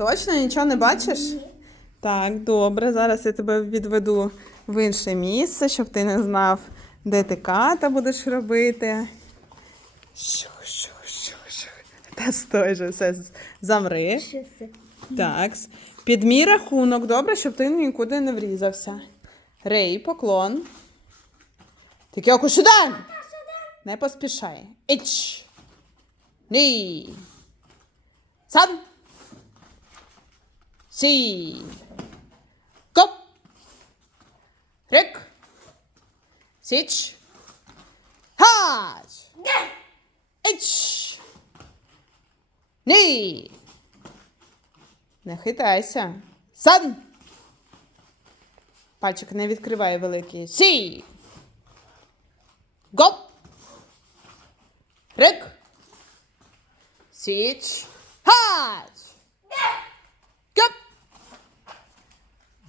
Точно нічого не бачиш? Так, добре. Зараз я тебе відведу в інше місце, щоб ти не знав, де ти ката будеш робити. Шух, шух, шух, шух. Та стой же, все, замри. Так. Під мій рахунок, добре, щоб ти нікуди не врізався. Рей, поклон. Тільки око сюди! Не поспішай. Іч. Ні. Сан. Сі. Коп. Рик. Січ. Хач. Іч. Ні. Не хитайся. Сан. Пальчик не відкривай великий. Сі. Гоп. Рик. Січ. Хач. Гоп.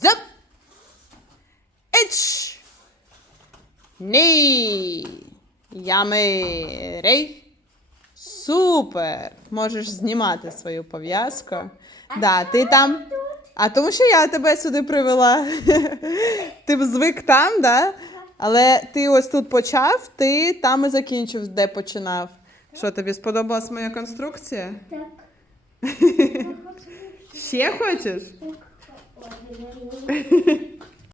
Зап. Іч. Ні. Ями. Рей. Супер! Можеш знімати свою пов'язку. Да, ти там. А тому що я тебе сюди привела. ти б звик там, да? Але ти ось тут почав, ти там і закінчив, де починав. Що тобі сподобалась моя конструкція? Так. Ще хочеш? Ой.